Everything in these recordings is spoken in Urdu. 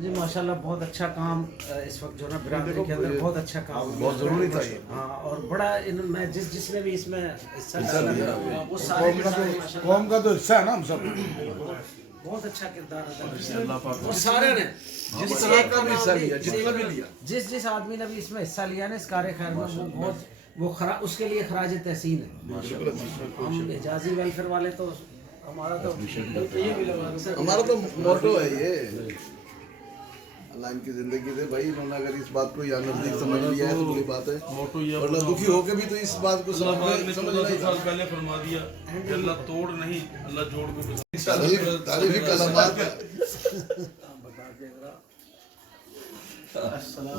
جی ماشاءاللہ بہت اچھا کام اس وقت جو ہے نا برادری کے اندر بہت اچھا کام بہت ضروری تھا یہ. ہاں اور بڑا میں جس نے بھی اس میں حصہ لیا وہ سارے کے سارے ماشاءاللہ قوم کا تو حصہ ہے نا ہم سب. بہت اچھا کردار ادا کیا اور سارے نے جس طرح کا بھی حصہ لیا جتنا بھی لیا. جس آدمی نے بھی اس میں حصہ لیا نا اس کار خیر میں وہ بہت وہ اس کے لیے خراج تحسین ہے. ہم اعجازی ویلفیئر والے تو ہمارا تو ہمارا تو موٹو ہے یہ. اللہ ان کی زندگی دے بھائی. انہوں نے اگر اس بات کو یا نزدیک سمجھ لیا ہے تو بڑی بات ہے. ورنہ دکھی ہو کے بھی تو اس بات کو سمجھ نہیں. سال پہلے فرما دیا کہ اللہ توڑ نہیں اللہ جوڑ کو. تعریفی کلمات.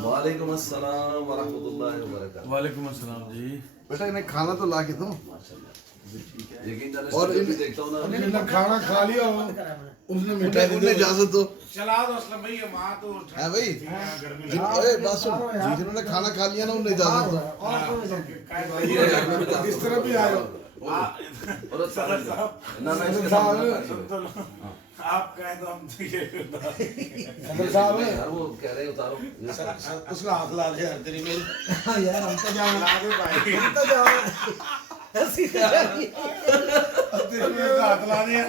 وعلیکم السلام ورحمۃ اللہ وبرکاتہ. وعلیکم السلام جی. بیٹا انہیں کھانا تو لا کے دو. یقین جانے اور سے دیکھتا ہوں نا. انہوں نے کھانا کھا لیا ہو اس نے مٹھائی انہیں اجازت دو. چلا دو اسلم بھائی ماں تو ہاں بھائی بات سن. جنہوں نے کھانا کھا لیا نا انہیں اجازت دو. کس طرح بھی آئے ہو. آپ کہیں تو ہم صدر صاحب یار وہ کہہ رہے ہیں اتارو. اس کا ہاتھ لا دے تیری میری یار ہم تو جاؤں لا دے بھائی ہم تو جاؤں تیری میری ہاتھ لا دیا